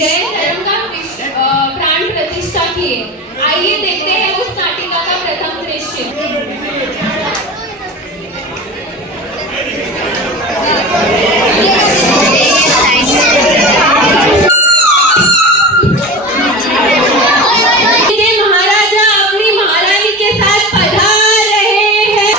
जैन धर्म का प्राण प्रतिष्ठा किए। आइए देखते हैं उस नाटिका का प्रथम दृश्य। महाराजा अपनी महारानी के साथ पधार रहे हैं।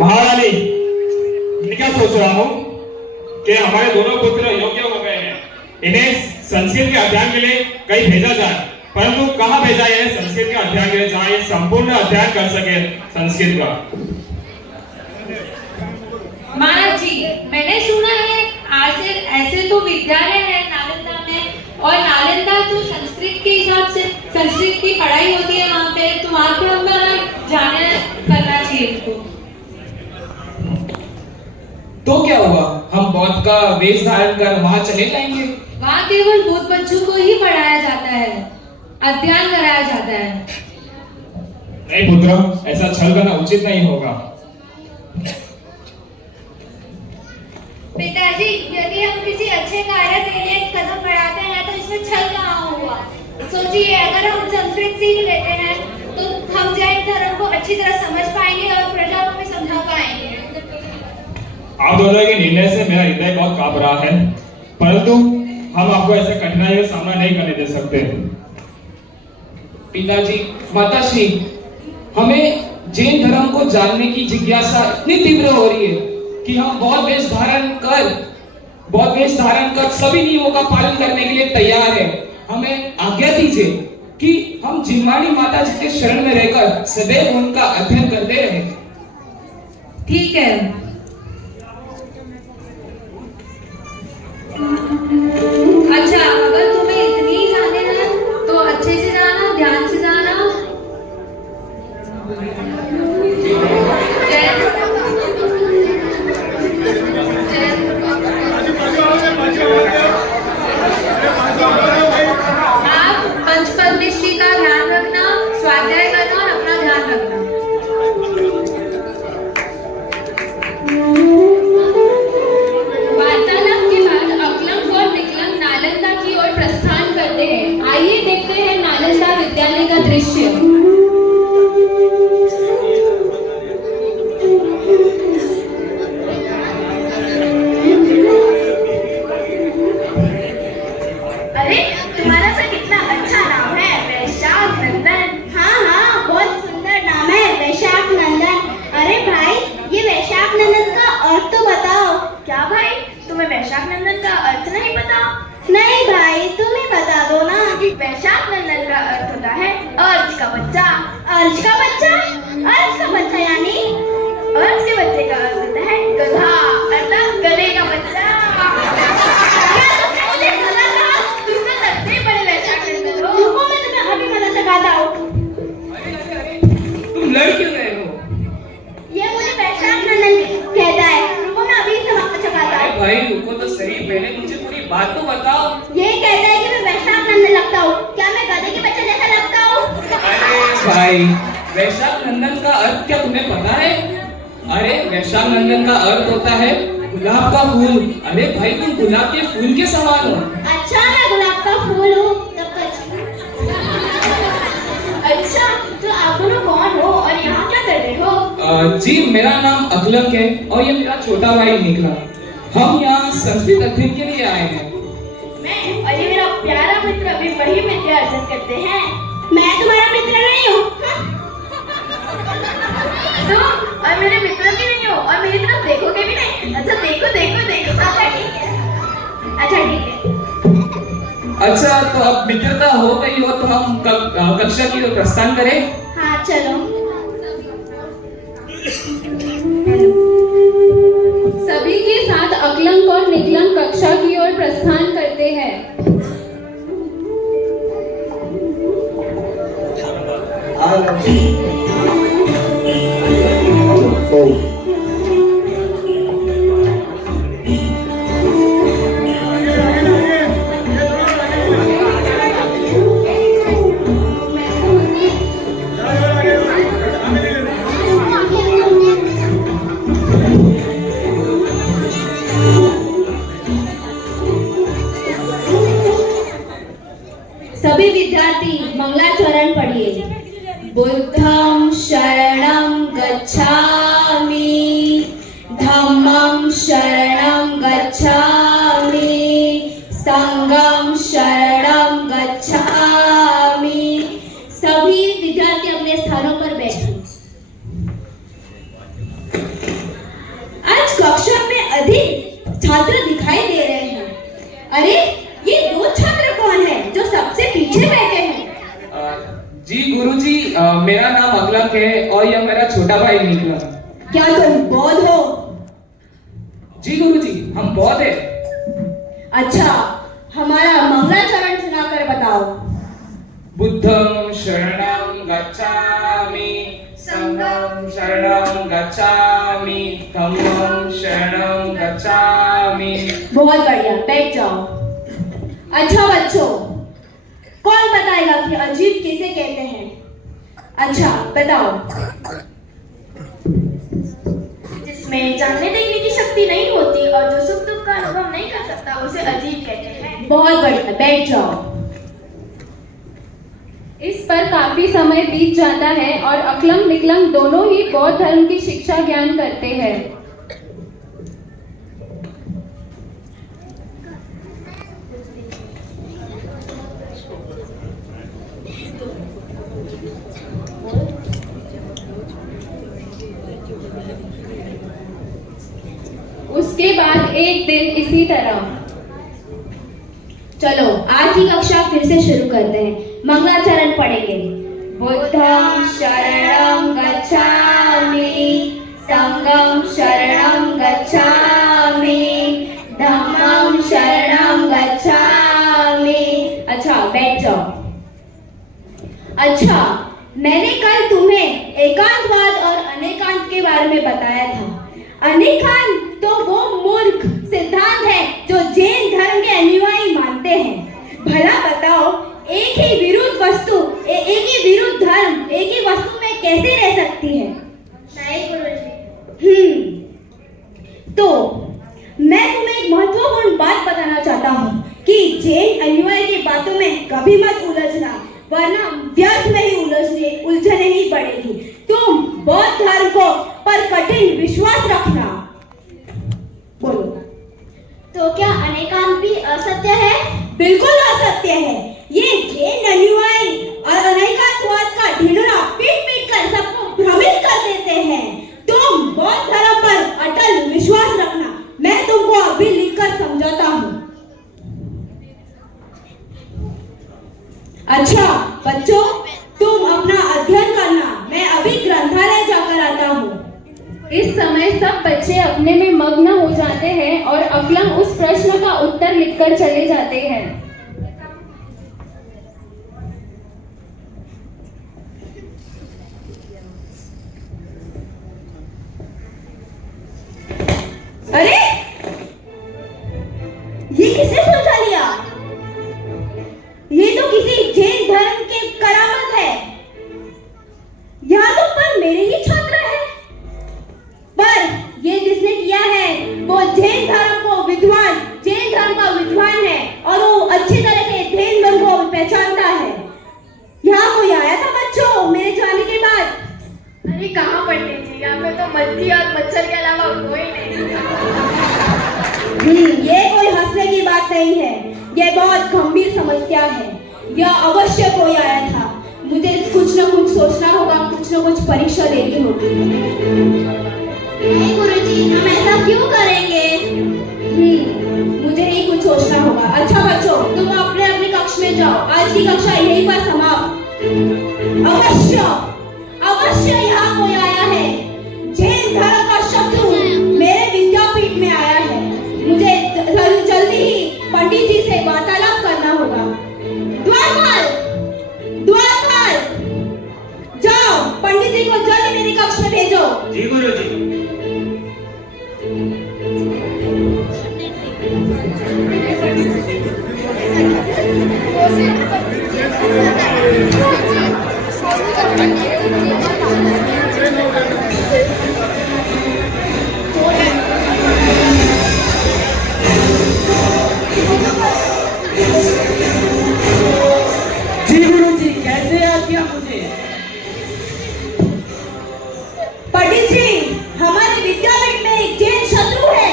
महारानी, मैं क्या सोच रहा हूँ कि हमारे दोनों पुत्र योग्य हो गए हैं। इन्हें संस्कृत के अध्ययन के लिए कहीं भेजा जाए, परंतु कहाँ भेजा है संस्कृत के अध्ययन के लिए, जहाँ ये संपूर्ण अध्ययन कर सके संस्कृत का। महाराज जी, मैंने सुना है ऐसे तो विद्यालय है नालंदा में, और नालंदा तो संस्कृत के हिसाब से संस्कृत की पढ़ाई होती है वहाँ पे, तो वहाँ पे हमें जाने करना चाहिए इसको। तो क्या हुआ, हम बौद्ध का वेश धारण कर वहाँ चले जाएंगे। वहाँ केवल बौद्ध बच्चों को ही पढ़ाया जाता है, अध्ययन कराया जाता है। नहीं पुत्र, ऐसा छल करना उचित नहीं होगा। पिताजी, यदि हम किसी अच्छे कार्य के लिए कदम बढ़ाते हैं तो इसमें छल कहाँ हुआ। सोचिए, अगर हम संस्कृत सीख लेते हैं तो हम जैन धर्म को अच्छी तरह समझ पाएंगे और प्रजा को भी समझा पाएंगे। आप दोनों के निर्णय से मेरा हृदय बहुत कांप रहा है, परंतु हम आपको ऐसे कठिनाइयों का सामना नहीं करने दे सकते। पिताजी, माताश्री, हमें जैन धर्म को जानने की जिज्ञासा इतनी तीव्र हो रही है कि हम बौद्ध वेश धारण कर सभी नियमों का पालन करने के लिए तैयार हैं। हमें आज्ञा दीजिए कि हम जिनवाणी माता जी के शरण में रहकर सदैव उनका अध्ययन करते रहें। ठीक है। अच्छा, अगर तुम्हें इतनी ही जाने है तो अच्छे से जाना, ध्यान से जाना। आप पंचपद्मेश्वरी का ध्यान रखना, स्वाध्याय करना और अपना ध्यान रखना। वार्तालाप के बाद अकलंग और निकलंग नालंदा की ओर प्रस्थान करते हैं। आइए देखते हैं नालंदा विद्यालय का दृश्य। अरे, तुम्हारा तो कितना अच्छा नाम है, वैशाख नंदन। हाँ, बहुत सुंदर नाम है, वैशाख नंदन। अरे भाई, ये वैशाख नंदन का अर्थ तो बताओ। क्या भाई, तुम्हें वैशाख नंदन का अर्थ नहीं पता? नहीं भाई, तुम ही बता दो ना। वैशाख नंदन का अर्थ होता है अर्ज का बच्चा। अर्ज का बच्चा? अर्ज का बच्चा यानी? अर्ज के बच्चे का अर्थ होता है गधा, अर्थात गधे का बच्चा। तुम लड़ क्यों रहे हो? ये मुझे वैशाख नंदन कहता है। रुको, मैं अभी चकाता हूँ। भाई रुको तो सही, पहले मुझे पूरी बात तो बताओ। ये कहता है कि मैं वैशाख नंदन लगता हूँ। क्या मैं गधे के बच्चे जैसा लगता हूँ? अरे भाई, वैशाख नंदन का अर्थ क्या तुम्हें पता है? अरे वैशाख नंदन का अर्थ होता है गुलाब का फूल। अरे भाई, तुम गुलाब के फूल के समान हो। अच्छा, मैं गुलाब का फूल हूँ। अच्छा, तो आप दोनों कौन हो और यहाँ क्या कर रहे हो? जी, मेरा नाम अकलंग है और ये मेरा छोटा भाई निकला। हम यहाँ संस्कृत अध्ययन के लिए आए हैं। मैं और ये मेरा प्यारा मित्र अभी वही विद्या अर्जन करते हैं। मैं तुम्हारा मित्र नहीं हूँ। तुम और मेरे मित्र भी नहीं हो और मेरी तरफ देखोगे भी नहीं। अच्छा, देखो देखो देखो। अच्छा ठीक है, अच्छा ठीक है। अच्छा, तो अब मित्रता हो गई हो तो हम कक्षा की ओर प्रस्थान करें। हाँ चलो। साथ अकलंक और निकलंक कक्षा की ओर प्रस्थान करते हैं। सभी विद्यार्थी मंगलाचरण पढ़िए। बुद्धं शरणं गच्छामि, धम्मं शरणं गच्छामि, संघं शरणं गच्छामि। सभी विद्यार्थी अपने स्थानों पर बैठे। आज कक्षा में अधिक छात्र दिखाई दे रहे हैं। अरे ये दो छात्र कौन है जो सबसे पीछे बैठे हैं? जी गुरुजी, मेरा नाम अकलंक है और यह मेरा छोटा भाई निकलंक। क्या तुम बौद्ध हो? जी गुरुजी, हम बौद्ध हैं। अच्छा, हमारा मंगलाचरण सुनाकर बताओ। बुद्धं शरणं गच्छामि, संघं शरणं गच्छामि, धम्मं शरणं गच्छामि। बहुत बढ़िया, बैठ जाओ। अच्छा बच्चों, कौन बताएगा कि अजीब किसे कहते हैं? अच्छा बताओ। जिसमें जानने देखने की शक्ति नहीं होती और जो सुख दुख का अनुभव नहीं कर सकता उसे अजीब कहते हैं। बहुत बढ़िया, बैठ जाओ। इस पर काफी समय बीत जाता है और अकलंक निकलंक दोनों ही बौद्ध धर्म की शिक्षा ज्ञान करते हैं। उसके बाद एक दिन इसी तरह। चलो आज की कक्षा फिर से शुरू करते हैं। मंगलाचरण पढ़ेंगे। बुद्धं शरणं गच्छामि, संघं शरणं गच्छामि, धम्मं शरणं गच्छामि। अच्छा बैठ जाओ। अच्छा, मैंने कल तुम्हें एकांतवाद और अनेकांत के बारे में बताया था। अनेकांत तो वो मूर्ख सिद्धांत है जो जैन धर्म के अनुयायी मानते हैं। भला बताओ, एक ही विरुद्ध वस्तु, एक ही विरुद्ध धर्म एक ही वस्तु में कैसे रह सकती है? नहीं गुरुजी। तो मैं तुम्हें एक महत्वपूर्ण बात बताना चाहता हूँ कि जैन अनुयायी की बातों में कभी मत उलझना, वरना व्यर्थ में ही उलझने ही पड़ेगी। तुम बौद्ध धर्म को पर कठिन विश्वास रखना। बोलो। तो क्या अनेकांत भी असत्य है? बिल्कुल असत्य है। ये जैन अनुयायी और अनेकांतवाद का ढिंढोरा पीट पीट कर सबको भ्रमित कर देते हैं। तुम बौद्ध धर्म पर अटल विश्वास रखना। मैं तुमको अभी लिखकर समझाता हूँ। अच्छा बच्चों, तुम अपना अध्ययन करना, मैं अभी ग्रंथालय जाकर आता हूँ। इस समय सब बच्चे अपने में मग्न हो जाते हैं और अकलंक उस प्रश्न का उत्तर लिखकर चले जाते हैं। अरे ये किसने सोचा लिया? ये तो किसी जैन धर्म के करामत है। यहाँ तो पर मेरे ही छात्र हैं। पर ये जिसने किया है वो जैन धर्म का विद्वान है और वो अच्छी तरह से जैन धर्म को पहचानता है। यहाँ कोई आया था बच्चों मेरे जाने के बाद? अरे कहाँ पंडित जी, यहाँ पे तो मक्खी और मच्छर के अलावा कोई नहीं। ये कोई हंसने की बात नहीं है, ये बहुत गंभीर समस्या है। यह अवश्य कोई आया था। मुझे कुछ न कुछ सोचना होगा, कुछ न कुछ परीक्षा देनी होगी। नहीं गुरुजी, हम ऐसा क्यों करेंगे? मुझे ही कुछ सोचना होगा। अच्छा बच्चों, तुम अपने अपने कक्ष में जाओ। आज की कक्षा यहीं पर समाप्त। अवश्य यहाँ कोई आया है। जैन धर्म का शत्रु मेरे विद्यापीठ में आया है। जी गुरुजी, कैसे याद किया मुझे? पंडित जी, हमारे विद्यापीठ में एक जैन शत्रु है।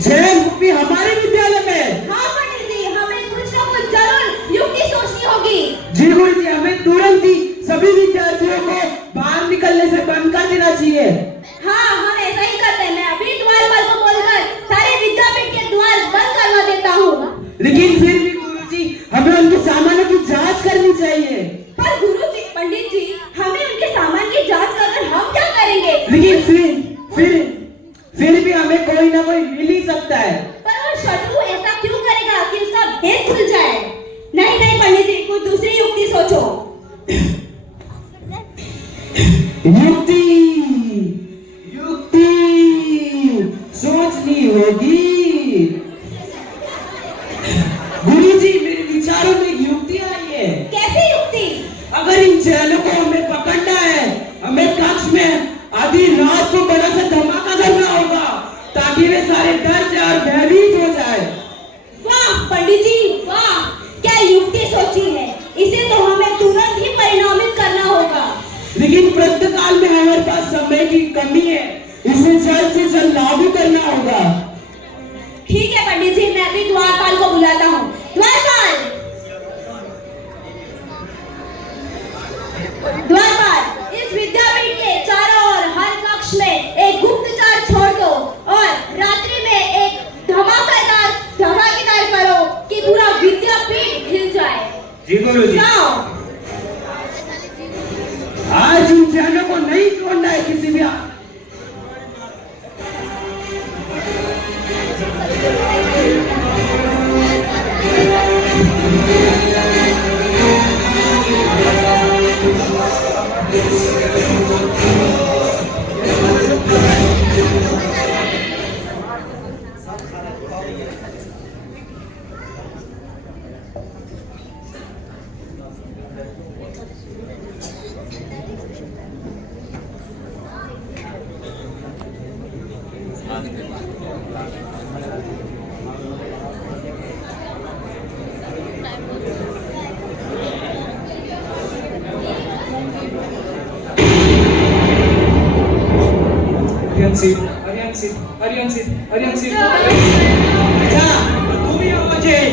जैन भी हमारे विद्यालय में? हाँ पंडित जी, हमें कुछ न कुछ जरूर युक्ति सोचनी होगी। जी गुरुजी, हमें तुरंत ही सभी विद्यार्थियों को बाहर निकलने से बंद कर देना चाहिए। हाँ, हम ऐसा ही करते हैं। मैं अभी द्वारपाल को बोलकर सारे विद्यापीठ के द्वार बंद करवा देता हूँ। लेकिन फिर भी गुरुजी, हमें उनके सामानों की जांच करनी चाहिए। पर गुरुजी, पंडित जी, हमें उनके सामान की जांच कर हम क्या करेंगे? लेकिन फिर भी हमें कोई ना कोई मिल ही सकता है। पर वो शत्रु ऐसा क्यों करेगा कि उसका भेद खुल जाए? नहीं नहीं पंडित जी, कोई दूसरी युक्ति सोचो। युक्ति सोचनी होगी। गुरुजी, मेरे विचारों में एक युक्ति आई है। कैसी युक्ति? अगर इन जैनों को हमें पकड़ना है, हमें कक्ष में आधी रात को बड़ा सा धमाका करना होगा ताकि वे सारे डर जाए और भयभीत हो जाए। वाह पंडित जी, वाह, क्या युक्ति सोची है। इसे तो हमें तुरंत ही परिणामित करना होगा। लेकिन प्रातःकाल में हमारे पास समय की कमी है, इसे जल्द से जल्द लागू करना होगा। ठीक है पंडित जी, मैं अभी द्वारपाल को बुलाता हूँ। द्वारपाल, इस विद्यापीठ के चारों ओर हर कक्ष में एक गुप्तचर छोड़ दो और रात्रि में एक धमाकेदार करो कि पूरा विद्यापीठ हिल जाए। जी गुरुजी। जाओ। आज इन जैनों को नहीं छोड़ना है किसी भी तू भी आओ जैन।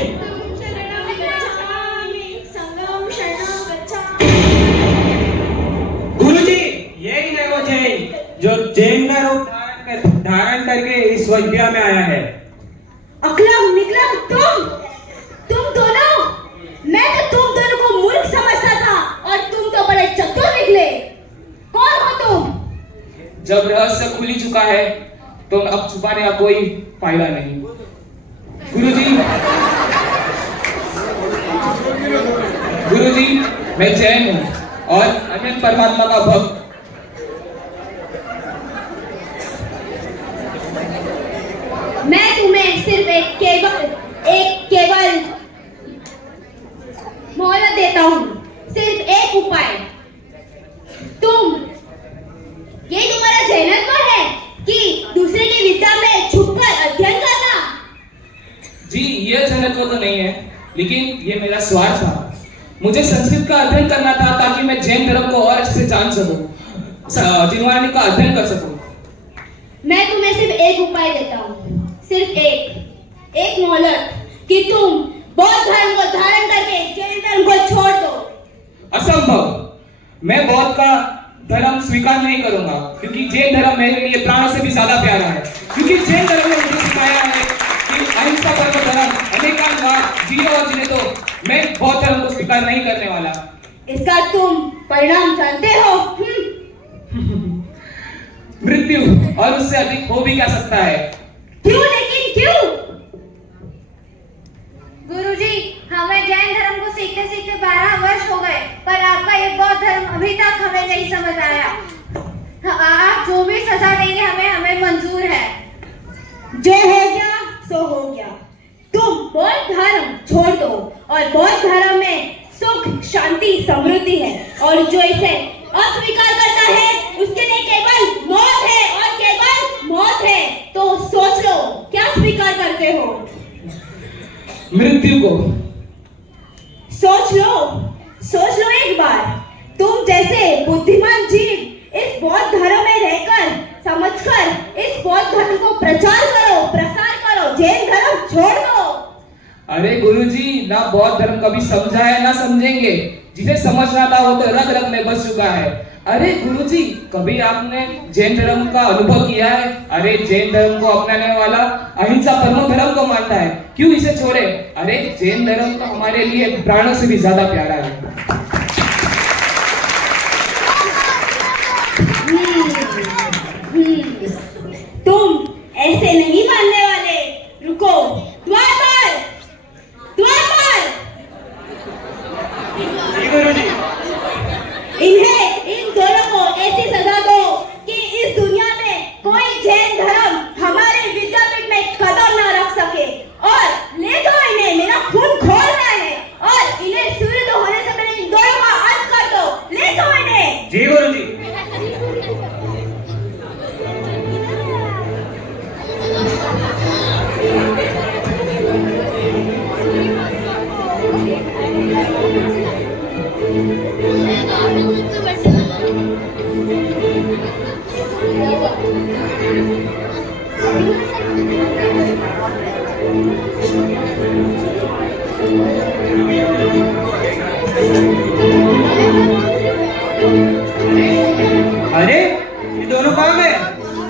गुरुजी, यही है वो जैन जो जैन का रूप धारण करके इस विद्या में आया है। अकलम निकलम, तुम दोनों, मैं तो तुम दोनों को मूर्ख समझता था और तुम तो बड़े चतुर निकले। कौन हो तुम? जब रहस्य खुल ही चुका है तो अब छुपाने का कोई फायदा नहीं। गुरुजी, मैं जैन हूँ और अनंत परमात्मा का भक्त। मैं तुम्हें सिर्फ एक केवल मोहलत देता हूँ, सिर्फ एक उपाय। ये तुम्हारा जैनत्व है कि दूसरे की विद्या में छुपकर अध्ययन करना? जी, ये जैनत्व तो नहीं है, लेकिन ये मेरा स्वार्थ था। मुझे संस्कृत का अध्ययन करना था ताकि मैं जैन धर्म को और अच्छे से जान सकूं, जीववाणी का अध्ययन कर सकूं। मैं तुम्हें सिर्फ एक उपाय देता हूँ, सिर्फ एक मोहलत कि तुम बौद्ध धर्म को धारण करके जैन धर्म को छोड़ दो। असंभव, मैं बौद्ध का धर्म स्वीकार नहीं करूंगा क्योंकि जैन धर्म मेरे लिए प्राणों से भी ज्यादा प्यारा है। क्योंकि जैन धर्म ने मुझे सिखाया है कि अहिंसा परमो धर्म, अनेकांतवाद, जियो और जिने तो मैं बौद्ध धर्म को स्वीकार नहीं करने वाला। इसका तुम परिणाम जानते हो? मृत्यु, और उससे अधिक हो भी क्या सकता है। क्यों? लेकिन क्यों? गुरुजी, हमें जैन धर्म को सीखते सीखते 12 वर्ष हो गए, पर आपका ये बौद्ध धर्म अभी तक हमें नहीं समझ आया। आप जो भी सजा देंगे हमें मंजूर है। जो हो गया सो हो गया। तुम बौद्ध धर्म छोड़ दो। और बौद्ध धर्म में सुख, शांति, समृद्धि है और जो इसे अस्वीकार करता है उसके लिए केवल मौत है और केवल मौत है। तो सोच लो, क्या स्वीकार करते हो? मृत्यु को। सोच लो एक बार। तुम जैसे बुद्धिमान जीव इस बौद्ध धर्म में रहकर, समझकर इस बौद्ध धर्म को प्रचार करो, प्रसार करो, जैन धर्म छोड़ दो। अरे गुरुजी, ना बौद्ध धर्म कभी समझा है ना समझेंगे। जिसे समझना था वो तो रग रग में बस चुका है। अरे गुरुजी, कभी आपने जैन धर्म का अनुभव किया है? अरे जैन धर्म को अपनाने वाला अहिंसा परमो धर्म को मानता है, क्यों इसे छोड़े? अरे जैन धर्म तो हमारे लिए प्राणों से भी ज्यादा प्यारा है। तुम ऐसे नहीं मानने वाले। रुको, द्वार पर। इन दोनों को ऐसी सजा दो कि इस दुनिया में कोई जैन धर्म हमारे विद्यापीठ में कदम ना रख सके। और ले जाओ इन्हें, मेरा खून खोलना है और इन्हें सूर्योदय होने से पहले इन दोनों का अंत कर दो। ले जाओ इन्हें। जी गुरुजी। अरे ये दोनों कहाँ गए?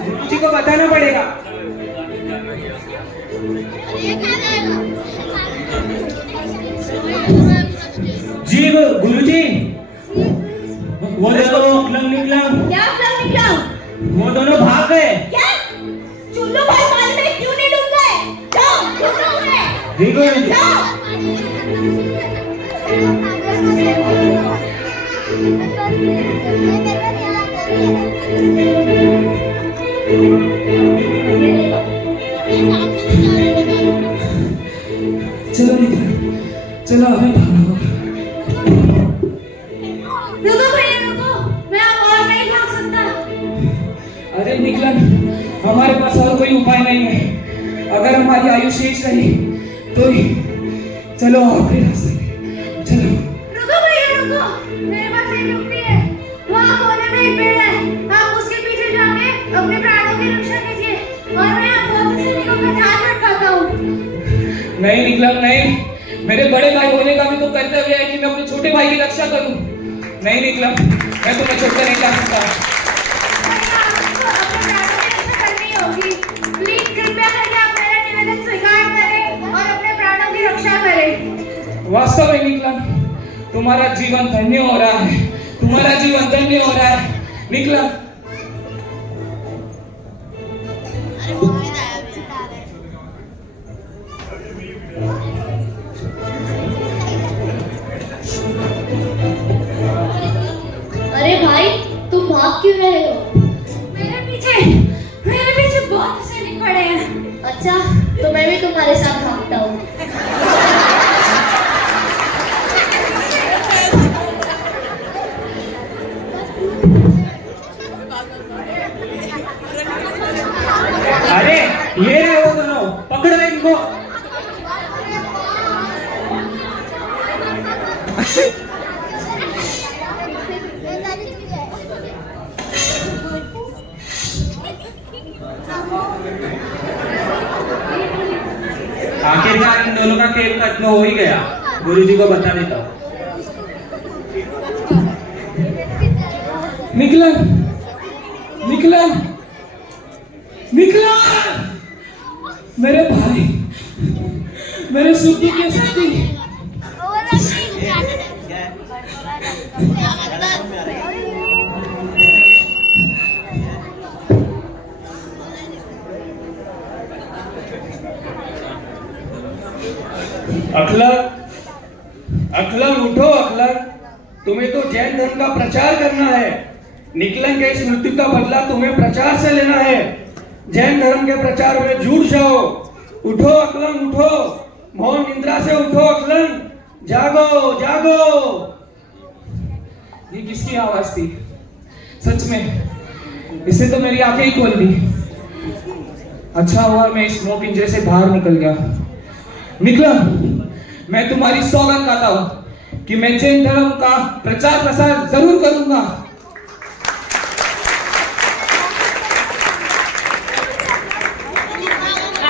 गुरुजी को बताना पड़ेगा। जी गुरुजी, वो दोनों निकला। क्या मतलब निकला? वो दोनों भाग गए। क्या? चुल्लू भाई पानी में क्यों नहीं डूब गए? जाओ, ढूंढो उन्हें। जी गुरुजी। जाओ। चलो निकलो, चलो हमें भागना होगा। रुको भैया रुको, मैं अब और नहीं भाग सकता। अरे निकलन, हमारे पास और कोई उपाय नहीं है। अगर हमारी आयु शेष रही तो ही चलो आखिरी रास्ते में। चलो। रुको भैया रुको, मेरे पास एक युक्ति है। वहाँ कोने में एक पेड़ है, आप उसके पीछे जाके अपने प्राणों की रक्षा कीजिए और मैं आप बौद्ध सैनिकों का ध्यान रखता हूँ। नहीं निकलन, नहीं। मेरे बड़े भाई होने का भी तो कर्तव्य है कि मैं अपने छोटे भाई की रक्षा करूं। नहीं निकलन, मैं तुम्हें छोड़कर नहीं जा सकता। आपको अपने प्राणों की रक्षा करनी होगी। प्लीज कृपया करके आप मेरा निवेदन स्वीकार करें और अपने प्राणों की रक्षा करें। वास्तव में निकलन, तुम्हारा जीवन धन्य हो रहा है। तुम्हारा जीवन धन्य हो रहा है निकलन। अरे भाई, तुम भाग क्यों रहे हो? मेरे पीछे बहुत सैनिक पड़े हैं। अच्छा, तो मैं भी तुम्हारे साथ भागता हूँ। अरे ले रहे हो दोनों, पकड़ो इनको। आखिरकार इन दोनों का खेल खत्म हो ही गया। गुरुजी को बता देता हूँ। निकलन, निकलन, निकलन। मेरे भाई, मेरे सुख की शक्ति। अखलक, अखलक उठो अखलक, तुम्हें तो जैन धर्म का प्रचार करना है। निकलन के इस मृत्यु का बदला तुम्हें प्रचार से लेना है। जैन धर्म के प्रचार में जुट जाओ। उठो अखलक उठो। मौन निद्रा से उठो अकलन, जागो जागो। ये किसकी आवाज थी? सच में इससे तो मेरी आंखें ही खोल दी। अच्छा हुआ मैं इस स्मोक पिंजरे से बाहर निकल गया। निकला, मैं तुम्हारी सौगंध खाता हूं कि मैं जैन धर्म का प्रचार प्रसार जरूर करूंगा।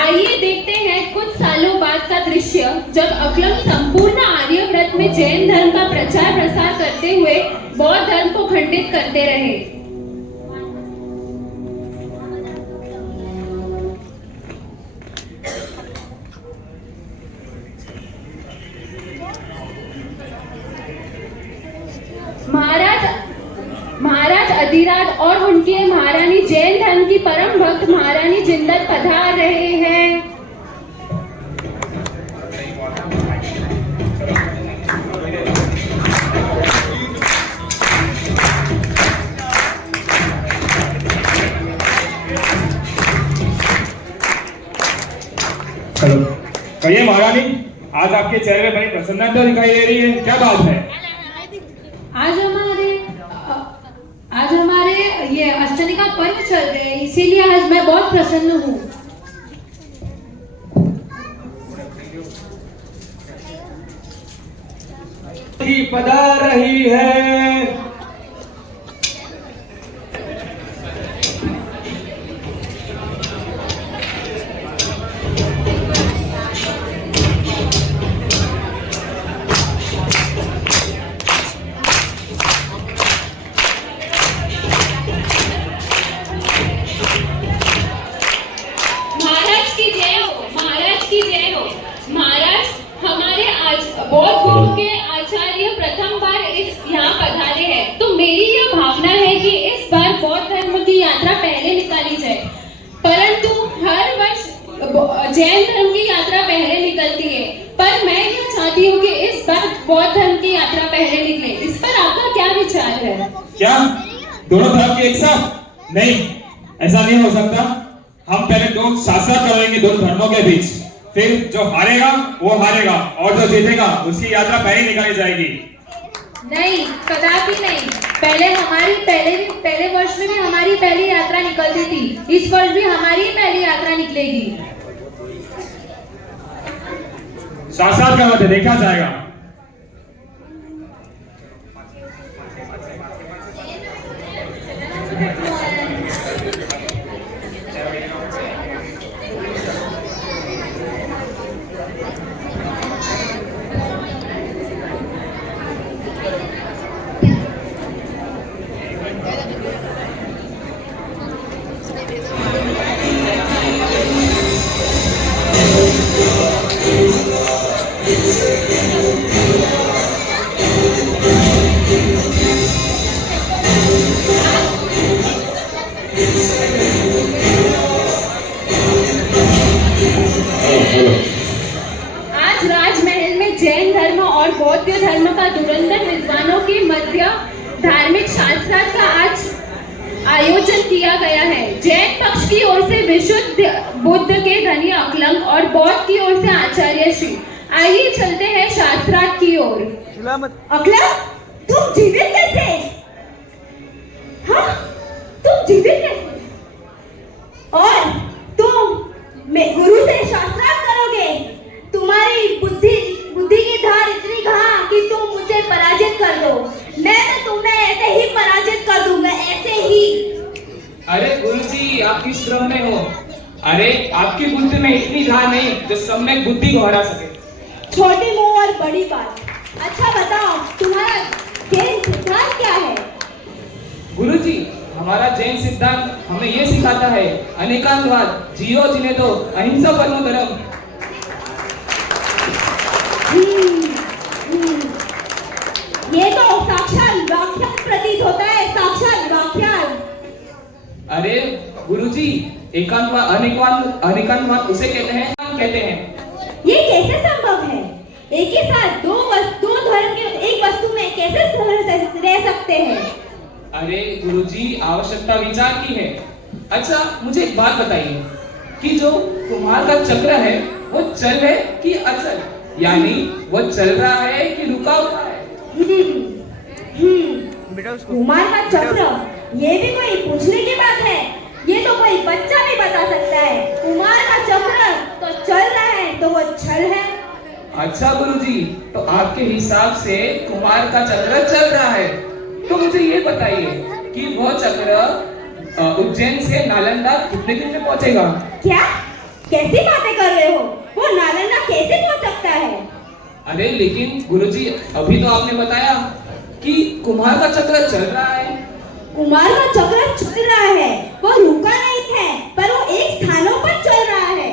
आइए देखते हैं कुछ सालों बाद का दृश्य, जब अकलम संपूर्ण आर्यव्रत में जैन धर्म का प्रचार प्रसार करते हुए बौद्ध धर्म को खंडित करते रहे। महाराज अधिराज और उनकी महारानी जैन धर्म की परम भक्त महारानी जिंदल पधार रहे हैं। चलो कहिए महारानी, आज आपके चेहरे में बड़ी प्रसन्नता दिखाई दे रही है, क्या बात है? आज हमारे ये अष्टमी का पर्व चल रहे हैं, इसीलिए आज मैं बहुत प्रसन्न हूँ। पधार रही है। बौद्ध गुरु के आचार्य प्रथम बार इस यहाँ पधारे हैं, तो मेरी यह भावना है कि इस बार बौद्ध धर्म की यात्रा पहले निकाली जाए। परंतु हर वर्ष जैन धर्म की यात्रा पहले निकलती है, पर मैं यह चाहती हूँ कि इस बार बौद्ध धर्म की यात्रा पहले निकले। इस पर आपका क्या विचार है? क्या दोनों धर्म के एक साथ? नहीं, ऐसा नहीं हो सकता। हम पहले दो शास्त्र करेंगे दोनों धर्मों के बीच, फिर जो हारेगा वो हारेगा और जो जीतेगा उसकी यात्रा पहले निकाली जाएगी। नहीं, कदापि नहीं। पहले वर्ष में भी हमारी पहली यात्रा निकलती थी, इस वर्ष भी हमारी पहली यात्रा निकलेगी। साथ का मत है, देखा जाएगा। आज राजमहल में जैन धर्म और बौद्ध धर्म का धुरंधर विद्वानों के मध्य धार्मिक शास्त्रार्थ का आज आयोजन किया गया है। जैन पक्ष की ओर से विशुद्ध बुद्ध के धनी अकलम और बौद्ध की ओर से आचार्य श्री। आइए चलते हैं शास्त्रार्थ की ओर। अकलम, तुम जीवित कैसे? हाँ, तुम जीवित कैसे? और तुम गुरु से शास्त्रार्थ करोगे? तुम्हारी बुद्धि की धार इतनी कहाँ कि तुम मुझे पराजित कर दो। मैं तो तुम्हें ऐसे ही पराजित कर दूंगा, ऐसे ही। अरे गुरुजी, आप किस भ्रम में हो? अरे आपकी बुद्धि में इतनी धार नहीं जो सम्यक बुद्धि को हरा सके। छोटी मुंह और बड़ी बात। अच्छा बताओ, तुम्हारा जैन सिद्धांत क्या है? गुरुजी, हमारा जैन सिद्धांत हमें ये सिखाता है अनेकांतवाद, जियो जिने तो अहिंसा परमो धर्म। ये तो साक्षात व्याख्यान प्रतीत होता है, साक्षात व्याख्यान। अरे गुरुजी, अनेकांतवाद उसे कहते हैं। ये कैसे संभव है? एक ही साथ दो धर्म के एक वस्तु में कैसे रह सकते हैं? अरे गुरुजी, आवश्यकता विचार की है। अच्छा, मुझे एक बात बताइए कि जो कुम्हार का चक्र है वो चल है कि अचल, यानी वो चल रहा है कि रुका हुआ है? कुमार का चक्र, ये भी कोई पूछने की बात है? ये तो कोई बच्चा भी बता सकता है। कुमार का चक्र तो चल रहा है तो वो छल है। अच्छा गुरुजी, तो आपके हिसाब से कुमार का चक्र चल रहा है, तो मुझे ये बताइए कि वो चक्र उज्जैन से नालंदा कितने दिन में पहुंचेगा? क्या कैसी बातें कर रहे हो? वो नालंदा कैसे पहुंच सकता है? अरे लेकिन गुरुजी, अभी तो आपने बताया कि कुमार का चक्र चल रहा है। कुमार का चक्र चल रहा है, वो रुका नहीं है, पर वो एक स्थानों पर चल रहा है।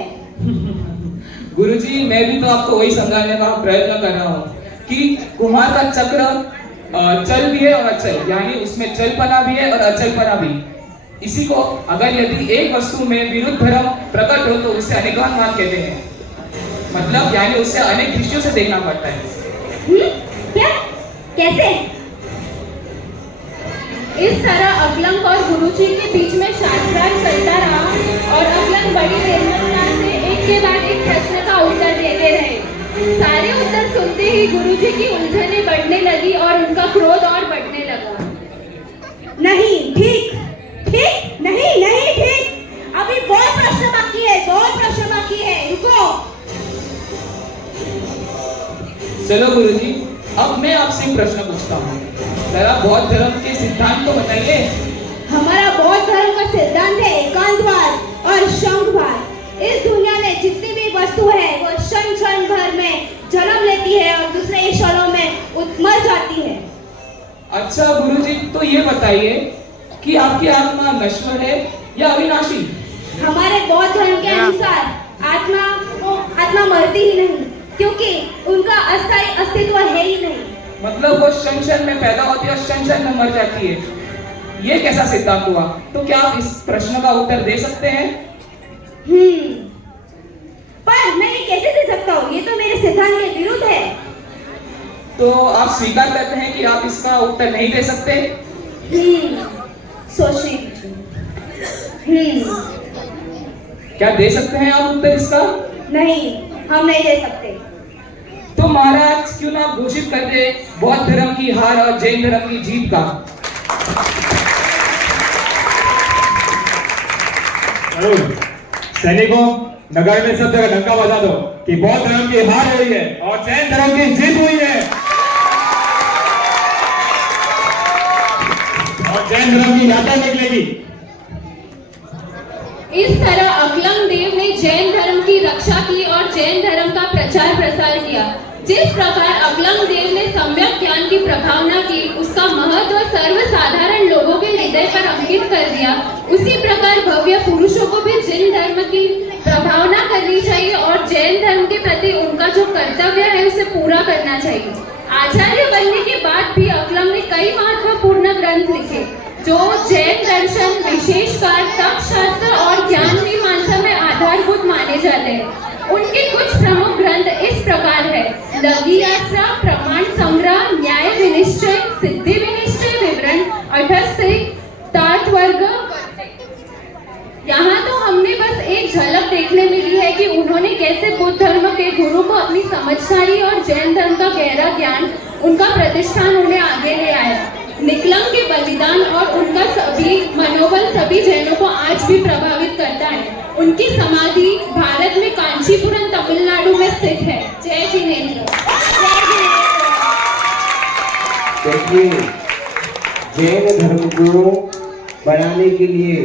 गुरुजी, मैं भी तो आपको वही समझाने का प्रयत्न कर रहा हूँ कि कुमार का चक्र चल भी है और अचल, यानी उसमें चलपना भी है और अचलपना भी। इसी को अगर यदि एक वस्तु में विरुद्ध धर्म प्रकट हो तो उसे अनेकानुमान कहते हैं, मतलब यानी उसे अनेक दृष्टियों से देखना पड़ता है। क्या? कैसे? इस तरह अकलंग और गुरुजी के बीच में शास्त्रार्थ चलता रहा और अकलंग बड़ी निर्मलता से एक के बाद एक प्रश्न का उत्तर देते रहे। सारे उत्तर सुनते ही गुरुजी की उलझनें बढ़ने लगी और उनका क्रोध और बढ़ने लगा। नहीं ठीक, ठीक नहीं, नहीं ठीक, अभी बहुत प्रश्न बाकी है, बहुत प्रश्न बाकी है, रुको। चलो गुरुजी, अब मैं आपसे एक प्रश्न पूछता हूँ, जरा बौद्ध धर्म के सिद्धांत तो बताइए। हमारा बौद्ध धर्म का सिद्धांत है एकांतवाद और शंखवाद। इस दुनिया में जितनी भी वस्तु है वो क्षण क्षण भर में जन्म लेती है और दूसरे क्षणों में मर जाती है। अच्छा गुरुजी, तो ये बताइए कि आपकी आत्मा नश्वर है या अविनाशी? हमारे बौद्ध धर्म के अनुसार आत्मा मरती ही नहीं, क्योंकि उनका अस्थायी अस्तित्व है ही नहीं। मतलब वो क्षण क्षण में पैदा होती है और क्षण क्षण में मर जाती है, ये कैसा सिद्धांत हुआ? तो क्या आप इस प्रश्न का उत्तर दे सकते हैं? पर मैं ये कैसे दे सकता हूँ? ये तो मेरे सिद्धांत के विरुद्ध है। तो आप स्वीकार करते हैं कि आप इसका उत्तर नहीं दे सकते? सोचने दीजिए। क्या दे सकते हैं आप उत्तर इसका? नहीं, हम नहीं दे सकते। तो महाराज क्यों ना घोषित कर दे बौद्ध धर्म की हार और जैन धर्म की जीत का? सैनिकों, नगर में सब जगह डंका बजा दो कि बौद्ध धर्म की हार हुई है और जैन धर्म की जीत हुई है और जैन धर्म की यात्रा निकलेगी। इस तरह अकलंग देव ने जैन धर्म की रक्षा की और जैन धर्म का प्रचार प्रसार किया। जिस प्रकार अकलंग देव ने सम्यक ज्ञान की प्रभावना की, उसका महत्व सर्वसाधारण लोगों के हृदय पर अंकित कर दिया, उसी प्रकार भव्य पुरुषों को भी जैन धर्म की प्रभावना करनी चाहिए और जैन धर्म के प्रति उनका जो कर्तव्य है उसे पूरा करना चाहिए। आचार्य बनने के बाद भी अकलंग ने कई महत्वपूर्ण ग्रंथ लिखे जो जैन दर्शन, विशेषकर तर्कशास्त्र और ज्ञान मीमांसा में आधारभूत माने जाते हैं। उनके कुछ प्रमुख ग्रंथ इस प्रकार है: लघुयात्रा, प्रमाण संग्रह, न्याय विनिश्चय, सिद्धि विनिश्चय विवरण, अठस्थिक, तात्वर्ग। यहाँ तो हमने बस एक झलक देखने मिली है कि उन्होंने कैसे बुद्ध धर्म के गुरु को अपनी समझदारी और जैन धर्म का गहरा ज्ञान, उनका प्रतिष्ठान उन्हें आगे ले आया। निकलंग के बलिदान और उनका सभी मनोबल सभी जैनों को आज भी प्रभावित करता है। उनकी समाधि भारत में कांचीपुरम, तमिलनाडु में स्थित है। जय जिनेंद्र। देखिए, जैन धर्म को बनाने के लिए